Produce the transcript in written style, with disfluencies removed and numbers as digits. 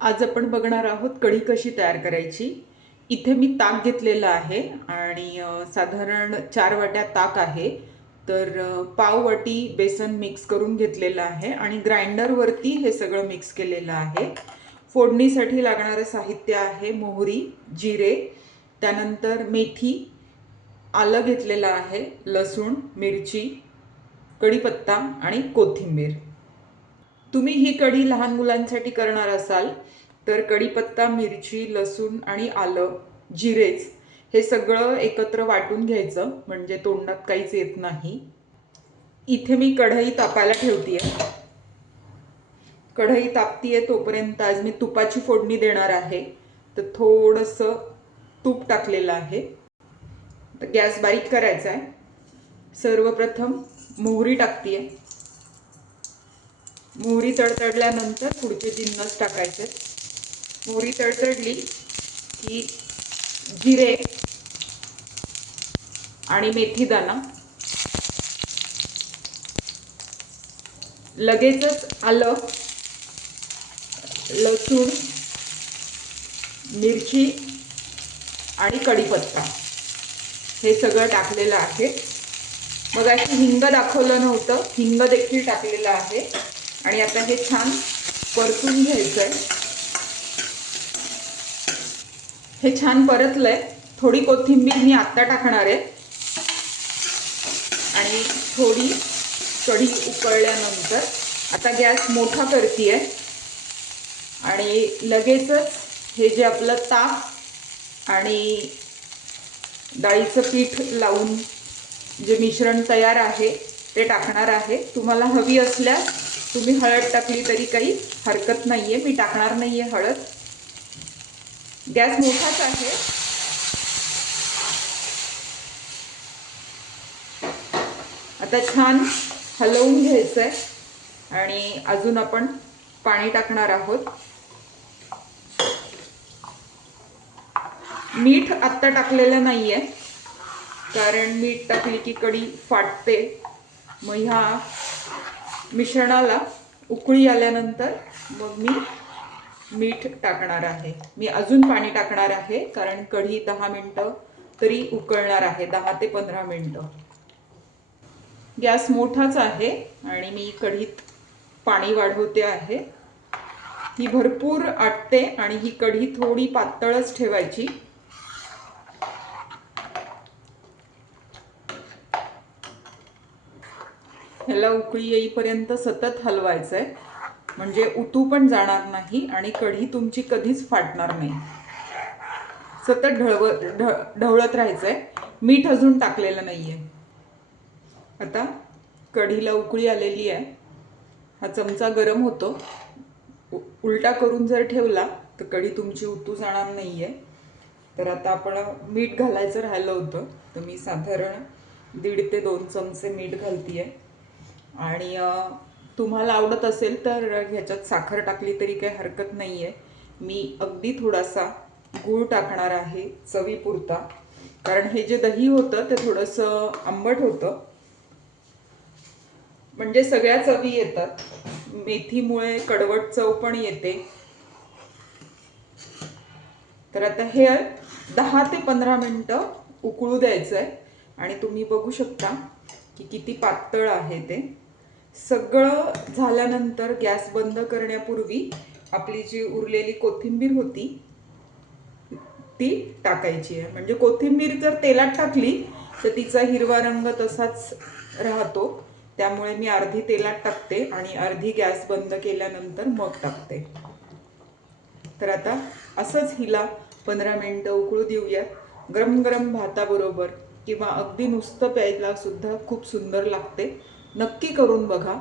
आज आपण बघणार आहोत कढी कशी तयार करायची। इथे मी ताक घेतलेलं आहे आणि साधारण 4 वाट्या ताक आहे। तर पाव वाटी बेसन मिक्स करून घेतलेलं आहे आणि ग्राइंडरवरती हे सगळं मिक्स केलेलं आहे। फोडणीसाठी लागणारं साहित्य आहे मोहरी, जिरे, त्यानंतर मेथी, आलं घेतलेलं आहे, लसूण, मिरची, कढीपत्ता आणि कोथिंबीर। तुम्ही ही कढी लहान मुलांसाठी करणार असाल तर कढीपत्ता, मिरची, लसूण आणि आलं, जिरेच हे सगळं एकत्र वाटून घ्यायचं म्हणजे तोंडात काहीच येत नाही। इथे मी कढई तापायला ठेवतीये। कढई तापतीये तोपर्यंत आज मी तुपाची फोडणी देणार आहे। तर थोडंसं तूप टाकलेलं आहे। तर गॅस बारीक करायचा आहे। सर्वप्रथम मोहरी टाकतीये। मोहरी तडतडल्यानंतर पुढचे जिन्नस टाकायचे। मोहरी तडतडली की जिरे आणि मेथी दाणा, लगेचच आलं, लसूण, मिरची आणि कढीपत्ता हे सगळं टाकलेलं आहे। मग अशी हिंग दाखवलं नव्हतं, हिंग देखील टाकलेलं आहे आणि आता हे छान परतून घ्यायचं आहे। हे छान परतलंय। थोडी कोथिंबीर मी आत्ता टाकणार आहे आणि थोडी कढी उकळल्यानंतर आता गॅस मोठा करतीये आणि लगेचच हे जे आपलं ताक आणि डाळीचं पीठ लावून जे मिश्रण तयार आहे ते टाकणार आहे। तुम्हाला हवी असल्यास तुम्ही हळद टाकली तरी काही हरकत नाहीये, मी टाकणार नाहीये हळद। गॅस मोठाच आहे। आता छान हलवून घ्यायचंय आणि अजून आपण पाणी टाकणार आहोत। मीठ आत्ता टाकलेलं नाहीये कारण मीठ टाकली की कढी फाटते। मग ह्या मिश्रणाला उकळी आल्यानंतर मग मी मीठ टाकणार आहे। मी अजून पाणी टाकणार आहे कारण कढी 10 मिनिटं तरी उकळणार आहे, 10 ते 15 मिनिटं। गॅस मोठाच आहे आणि मी कढीत पाणी वाढवते आहे। ही भरपूर आटते आणि ही कढी थोडी पातळच ठेवायची। ह्याला उकळी येईपर्यंत सतत हलवायचंय म्हणजे उतू पण जाणार नाही आणि कढी तुमची कधीच फाटणार नाही। सतत ढवळत राहायचंय। मीठ अजून टाकलेलं नाहीये। आता कढीला उकळी आलेली आहे। हा चमचा गरम होतो, उलटा करून जर ठेवला तर कढी तुमची उतू जाणार नाहीये। तर आता आपण मीठ घालायचं राहिलं होतं, तर मी साधारण 1.5 ते 2 चमचे मीठ घालतीये आणि तुम्हाला आवडत असेल तर ह्याच्यात साखर टाकली तरी काही हरकत नाहीये। मी अगदी थोडासा गूळ टाकणार आहे चवीपुरता, कारण हे जे दही होतं ते थोडंसं आंबट होतं म्हणजे सगळ्या चवी येतात। मेथीमुळे कडवट चव पण येते। तर आता हे 10 ते 15 मिनिटं उकळू द्यायचंय आणि तुम्ही बघू शकता की किती पातळ आहे ते। सगळं झाल्यानंतर गॅस बंद करण्यापूर्वी आपली जी उरलेली कोथिंबीर होती ती टाकायची आहे। म्हणजे कोथिंबीर जर तेलात टाकली तर तिचा हिरवा रंग तसाच राहतो, त्यामुळे मी अर्धी तेलात टाकते आणि अर्धी गॅस बंद केल्यानंतर मग टाकते। तर आता असंच हिला 15 मिनिटं उकळू देऊया। गरम गरम भाताबरोबर किंवा अगदी नुसतं प्यायला सुद्धा खूप सुंदर लागते। नक्की करून बघा।